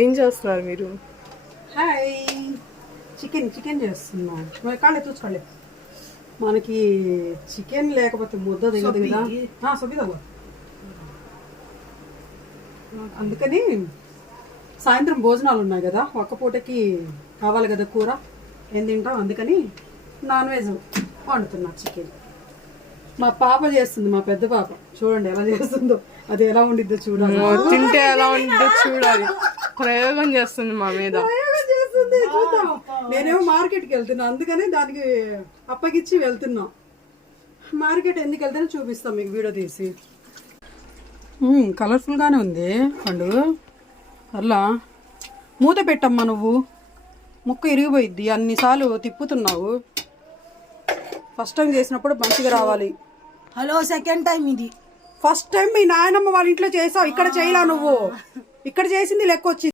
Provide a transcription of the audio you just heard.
ఏం చేస్తున్నారు మీరు? హాయ్, చికెన్ చేస్తున్నాం. కాళ్ళే చూసుకోండి. మనకి చికెన్ లేకపోతే ముద్ద దిగదు కదా. సొబ్బిదా అందుకని సాయంత్రం భోజనాలు ఉన్నాయి కదా, ఒక్క పూటకి కావాలి కదా కూర, ఏం తింటాం. అందుకని నాన్ వెజ్ వండుతున్నా. చికెన్ మా పాప చేస్తుంది, మా పెద్ద పాప. చూడండి ఎలా చేస్తుందో, అది ఎలా ఉండిద్దో చూడాలి. తింటే ఎలా ఉండిద్దో చూడాలి. ప్రయోగం చేస్తుంది మా మీద. చూద్దాం. నేనేమో మార్కెట్కి వెళ్తున్నా, అందుకని దానికి అప్పగిచ్చి వెళ్తున్నా. మార్కెట్ ఎందుకు వెళ్తానో చూపిస్తాం మీకు వీడియో తీసి. కలర్ఫుల్గానే ఉంది పండు. అలా మూత పెట్టమ్మా, నువ్వు ముక్క ఇరిగిపోయిద్ది. అన్నిసార్లు తిప్పుతున్నావు. ఫస్ట్ టైం చేసినప్పుడు మంచిగా రావాలి. హలో, సెకండ్ టైం ఇది. ఫస్ట్ టైం మీ నాయనమ్మ వాళ్ళ ఇంట్లో చేసావు, ఇక్కడ చేయలా నువ్వు. ఇక్కడ చేసింది లెక్క వచ్చింది.